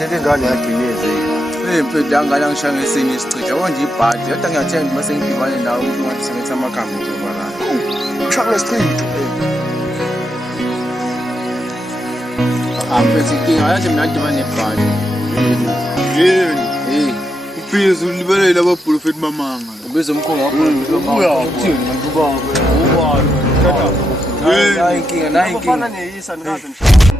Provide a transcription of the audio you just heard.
Ngithethe ingane yagineze. Mfethu angala ngishaya ngesinye isichitha konje ibhadi kodwa ngiyathemba mase ngidibane nawe umuntu ngathi sengithi amakhambi ngizobarana. Ushaka nesichitho. Mfethu inkinga yathi mina ngidibane nebhadi. Yini? Upheze ulibelela ababhulufethi mamanga. Ubiza umkhongo wakho uthini ngibaba. Nayi inkinga. Ufana neyisa nikaze nishaya.